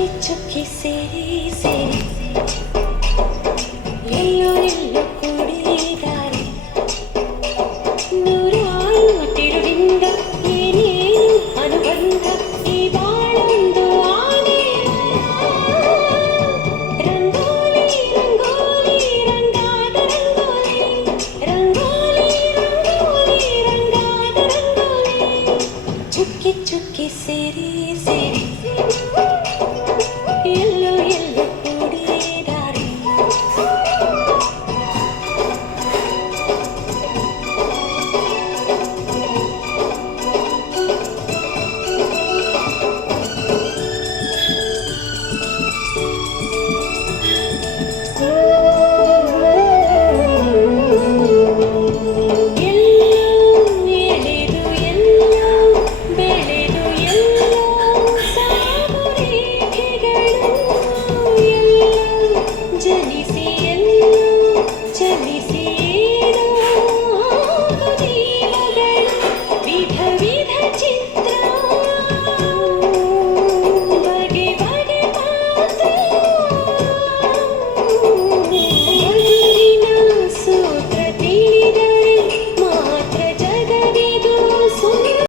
ಚುಕ್ಕಿ ಚುಕ್ಕಿ ಸೇರಿ ಸೇರಿ ಎಲ್ಲೋ ಎಲ್ಲೋ ಕೂಡಿದ್ದಾರೆ ನೂರಾರು ತಿರುವಿಂದ ಏನೇನು ಅನುಬಂಧ ಈ ಬಾಳೊಂದು ಆನೆ ರಂಗೋಲಿ ರಂಗೋಲಿ ರಂಗಾದ ರಂಗೋಲಿ ರಂಗೋಲಿ ರಂಗೋಲಿ ರಂಗಾದ ರಂಗೋಲಿ ಚುಕ್ಕಿ ಚುಕ್ಕಿ ಸೇರಿ ಸೇರಿ